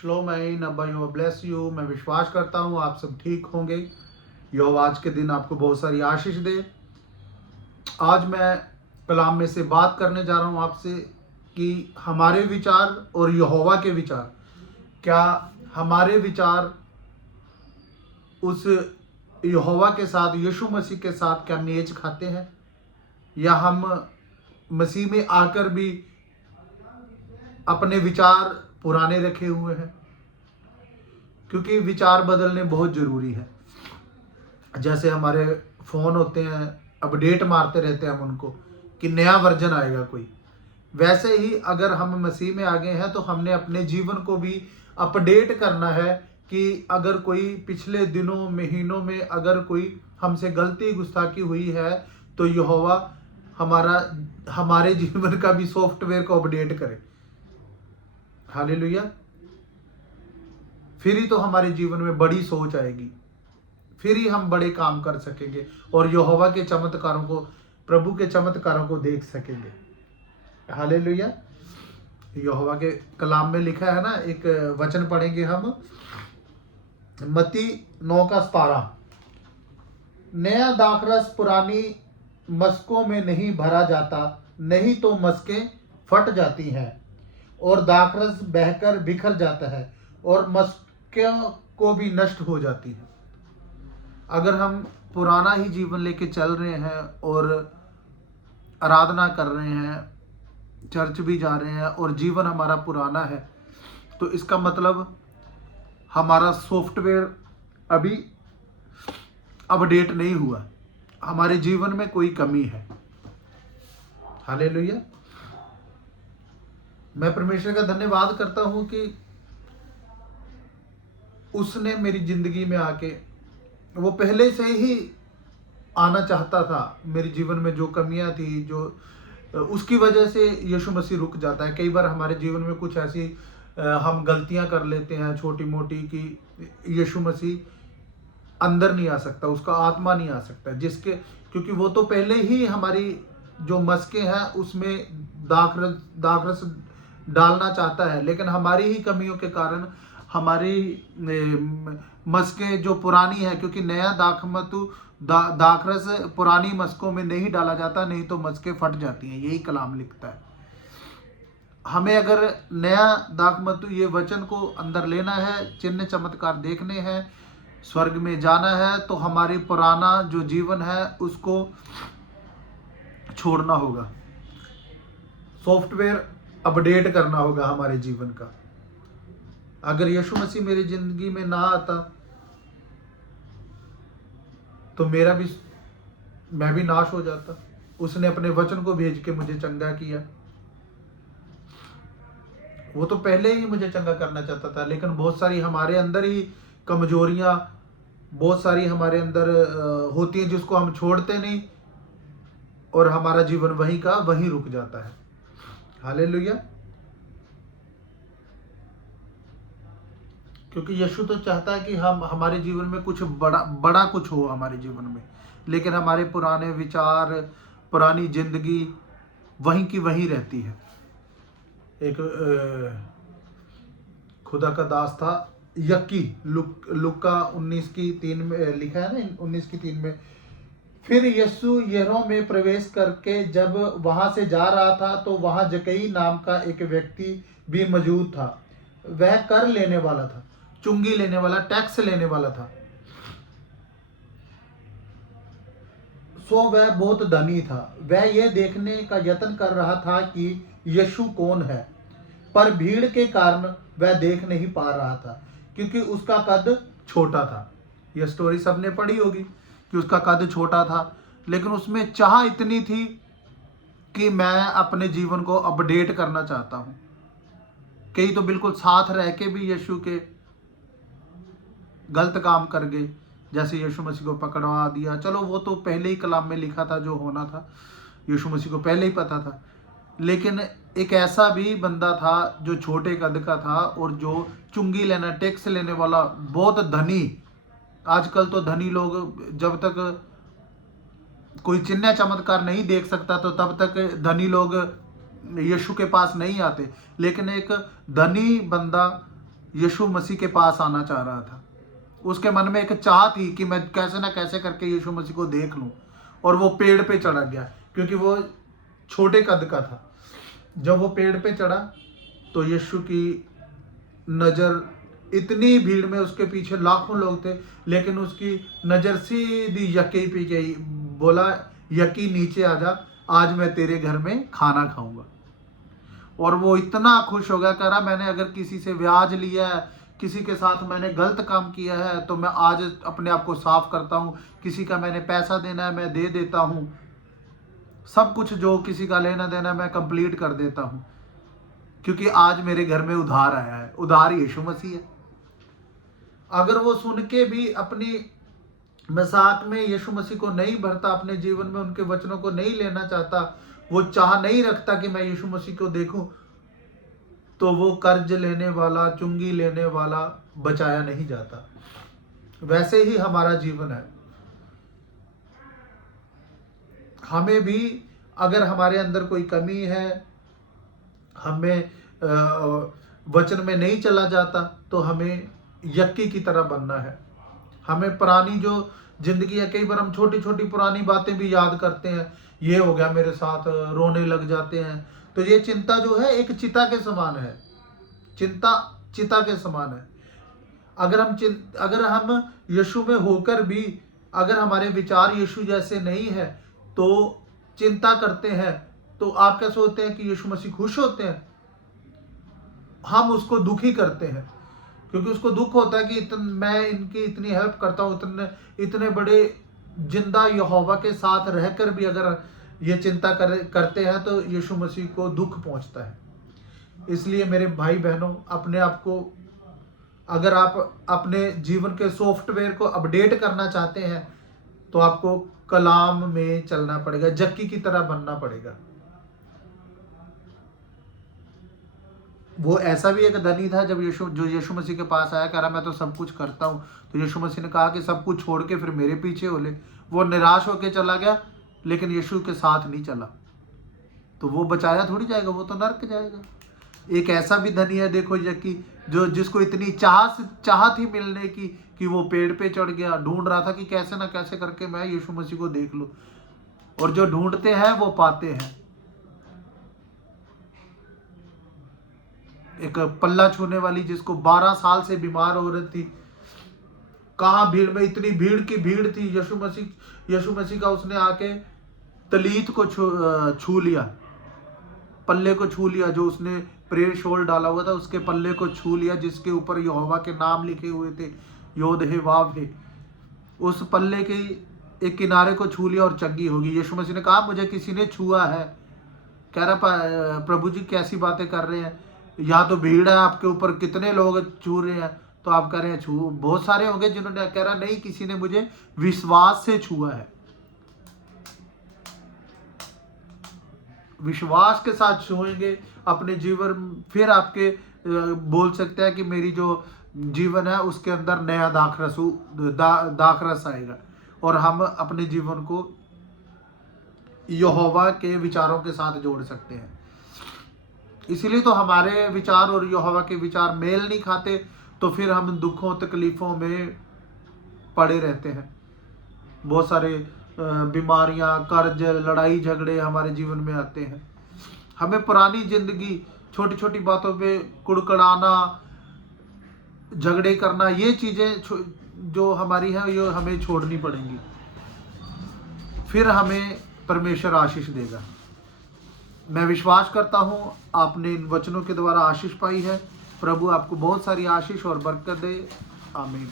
श्लोम आइन अब्बा you bless you. मैं विश्वास करता हूँ आप सब ठीक होंगे। यहोवा आज के दिन आपको बहुत सारी आशीष दे। आज मैं कलाम में से बात करने जा रहा हूँ आपसे कि हमारे विचार और यहोवा के विचार, क्या हमारे विचार उस यहोवा के साथ, यीशु मसीह के साथ क्या मेज खाते हैं, या हम मसीह में आकर भी अपने विचार पुराने रखे हुए हैं। क्योंकि विचार बदलने बहुत ज़रूरी है। जैसे हमारे फ़ोन होते हैं, अपडेट मारते रहते हैं हम उनको कि नया वर्जन आएगा कोई, वैसे ही अगर हम मसीह में आ गए हैं तो हमने अपने जीवन को भी अपडेट करना है कि अगर कोई पिछले दिनों महीनों में अगर कोई हमसे गलती गुस्ताखी हुई है तो यहोवा हमारे जीवन का भी सॉफ्टवेयर को अपडेट करे। हालेलुया। फिर ही तो हमारे जीवन में बड़ी सोच आएगी, फिर ही हम बड़े काम कर सकेंगे और यहोवा के चमत्कारों को, प्रभु के चमत्कारों को देख सकेंगे। हालेलुया। यहोवा के कलाम में लिखा है ना, एक वचन पढ़ेंगे हम, मत्ती 9:17। नया दाखरस पुरानी मस्कों में नहीं भरा जाता, नहीं तो मस्कें फट जाती हैं और दाखरस बहकर बिखर जाता है और मस्कों को भी नष्ट हो जाती है। अगर हम पुराना ही जीवन लेके चल रहे हैं और आराधना कर रहे हैं, चर्च भी जा रहे हैं और जीवन हमारा पुराना है, तो इसका मतलब हमारा सॉफ्टवेयर अभी अपडेट नहीं हुआ, हमारे जीवन में कोई कमी है। हालेलुया। मैं परमेश्वर का धन्यवाद करता हूं कि उसने मेरी जिंदगी में आके, वो पहले से ही आना चाहता था। मेरे जीवन में जो कमियां थी, जो उसकी वजह से यीशु मसीह रुक जाता है। कई बार हमारे जीवन में कुछ ऐसी हम गलतियां कर लेते हैं छोटी मोटी कि यीशु मसीह अंदर नहीं आ सकता, उसका आत्मा नहीं आ सकता, क्योंकि वो तो पहले ही हमारी जो मस्कें हैं उसमें दाखरस डालना चाहता है, लेकिन हमारी ही कमियों के कारण हमारी मस्कें जो पुरानी है, क्योंकि नया दाखरस पुरानी मस्कों में नहीं डाला जाता, नहीं तो मस्कें फट जाती हैं। यही कलाम लिखता है। हमें अगर नया दाखमधु, ये वचन को अंदर लेना है, चिन्ह चमत्कार देखने हैं, स्वर्ग में जाना है, तो हमारी पुराना जो जीवन है उसको छोड़ना होगा, सॉफ्टवेयर अपडेट करना होगा हमारे जीवन का। अगर यीशु मसीह मेरी जिंदगी में ना आता तो मैं भी नाश हो जाता। उसने अपने वचन को भेज के मुझे चंगा किया। वो तो पहले ही मुझे चंगा करना चाहता था, लेकिन बहुत सारी हमारे अंदर ही कमजोरियां, बहुत सारी हमारे अंदर होती हैं जिसको हम छोड़ते नहीं और हमारा जीवन वहीं का वहीं रुक जाता है। हालेलुया। क्योंकि यीशु तो चाहता है कि हम हमारे जीवन में कुछ बड़ा कुछ हो हमारे जीवन में, लेकिन हमारे पुराने विचार, पुरानी जिंदगी वहीं की वहीं रहती है। एक खुदा का दास था यक्की, लुक्का 19:3 में लिखा है ना, 19:3 में। फिर यीशु यरीहो में प्रवेश करके जब वहां से जा रहा था तो वहां जक्कई नाम का एक व्यक्ति भी मौजूद था। वह कर लेने वाला था, चुंगी लेने वाला, टैक्स लेने वाला था। सो वह बहुत धनी था। वह यह देखने का यत्न कर रहा था कि यीशु कौन है, पर भीड़ के कारण वह देख नहीं पा रहा था, क्योंकि उसका कद छोटा था। यह स्टोरी सबने पढ़ी होगी कि उसका कद छोटा था, लेकिन उसमें चाह इतनी थी कि मैं अपने जीवन को अपडेट करना चाहता हूं। कई तो बिल्कुल साथ रह के भी यीशु के गलत काम कर गए, जैसे यीशु मसीह को पकड़वा दिया। चलो वो तो पहले ही कलाम में लिखा था, जो होना था यीशु मसीह को पहले ही पता था। लेकिन एक ऐसा भी बंदा था जो छोटे कद का था और जो चुंगी लेना, टैक्स लेने वाला, बहुत धनी। आजकल तो धनी लोग जब तक कोई चिन्ह चमत्कार नहीं देख सकता तो तब तक धनी लोग यीशु के पास नहीं आते। लेकिन एक धनी बंदा यीशु मसीह के पास आना चाह रहा था। उसके मन में एक चाह थी कि मैं कैसे ना कैसे करके यीशु मसीह को देख लूं, और वो पेड़ पे चढ़ा गया क्योंकि वो छोटे कद का था। जब वो पेड़ पे चढ़ा तो यीशु की नज़र, इतनी भीड़ में उसके पीछे लाखों लोग थे, लेकिन उसकी नज़र सीधी यक्की पे गई। बोला, यक्की नीचे आ जा, आज मैं तेरे घर में खाना खाऊंगा। और वो इतना खुश हो गया, कह रहा मैंने अगर किसी से ब्याज लिया है, किसी के साथ मैंने गलत काम किया है, तो मैं आज अपने आप को साफ करता हूँ। किसी का मैंने पैसा देना है मैं दे देता हूँ, सब कुछ जो किसी का लेना देना मैं कंप्लीट कर देता हूँ, क्योंकि आज मेरे घर में उधार आया है। उधार यीशु मसीह है। अगर वो सुन के भी अपनी मजाक में यीशु मसीह को नहीं भरता, अपने जीवन में उनके वचनों को नहीं लेना चाहता, वो चाह नहीं रखता कि मैं यीशु मसीह को देखूं, तो वो कर्ज लेने वाला, चुंगी लेने वाला बचाया नहीं जाता। वैसे ही हमारा जीवन है। हमें भी अगर हमारे अंदर कोई कमी है, हमें वचन में नहीं चला जाता, तो हमें यक्की की तरह बनना है। हमें पुरानी जो जिंदगी है, कई बार हम छोटी छोटी पुरानी बातें भी याद करते हैं, ये हो गया मेरे साथ, रोने लग जाते हैं। तो ये चिंता जो है एक चिता के समान है। चिंता चिता के समान है। अगर हम यीशु में होकर भी अगर हमारे विचार यीशु जैसे नहीं है, तो चिंता करते हैं, तो आप क्या सोचते हैं कि यीशु मसीह खुश होते हैं? हम उसको दुखी करते हैं, क्योंकि उसको दुख होता है कि मैं इनकी इतनी हेल्प करता हूँ, इतने बड़े जिंदा यहोवा के साथ रहकर भी अगर ये चिंता करते हैं, तो यीशु मसीह को दुख पहुंचता है। इसलिए मेरे भाई बहनों, अपने आप को, अगर आप अपने जीवन के सॉफ्टवेयर को अपडेट करना चाहते हैं, तो आपको कलाम में चलना पड़ेगा, जक्की की तरह बनना पड़ेगा। वो ऐसा भी एक धनी था जब यीशु मसीह के पास आया, कह रहा मैं तो सब कुछ करता हूँ। तो यीशु मसीह ने कहा कि सब कुछ छोड़ के फिर मेरे पीछे हो ले। वो निराश होकर चला गया, लेकिन यीशु के साथ नहीं चला, तो वो बचाया थोड़ी जाएगा, वो तो नरक जाएगा। एक ऐसा भी धनी है, देखो यक्की, जिसको इतनी चाह थी मिलने की कि वो पेड़ पे चढ़ गया, ढूंढ रहा था कि कैसे ना कैसे करके मैं यीशु मसीह को देख लूं। और जो ढूंढते हैं वो पाते हैं। एक पल्ला छूने वाली, जिसको 12 साल से बीमार हो रही थी, कहाँ भीड़ में, इतनी भीड़ की भीड़ थी, यीशु मसीह का उसने आके तलीत को छू लिया, पल्ले को छू लिया, जो उसने प्रेयर शॉल डाला हुआ था उसके पल्ले को छू लिया, जिसके ऊपर यहोवा के नाम लिखे हुए थे, योद हे वाव हे। उस पल्ले के एक किनारे को छू लिया और चंगी होगी। यीशु मसीह ने कहा मुझे किसी ने छुआ है। कह रहा प्रभु जी कैसी बातें कर रहे हैं, यहाँ तो भीड़ है आपके ऊपर, कितने लोग छू रहे हैं, तो आप कह रहे हैं छू बहुत सारे होंगे जिन्होंने, कह रहा नहीं, किसी ने मुझे विश्वास से छुआ है। विश्वास के साथ छुएंगे अपने जीवन, फिर आपके बोल सकते हैं कि मेरी जो जीवन है उसके अंदर नया दाखरस आएगा, और हम अपने जीवन को यहोवा के विचारों के साथ जोड़ सकते हैं। इसीलिए तो हमारे विचार और यहोवा के विचार मेल नहीं खाते, तो फिर हम दुखों तकलीफों में पड़े रहते हैं। बहुत सारे बीमारियां, कर्ज, लड़ाई झगड़े हमारे जीवन में आते हैं। हमें पुरानी जिंदगी, छोटी छोटी बातों पे कुड़कुड़ाना, झगड़े करना, ये चीजें जो हमारी हैं ये हमें छोड़नी पड़ेंगी, फिर हमें परमेश्वर आशीष देगा। मैं विश्वास करता हूँ आपने इन वचनों के द्वारा आशीष पाई है। प्रभु आपको बहुत सारी आशीष और बरकत दे। आमीन।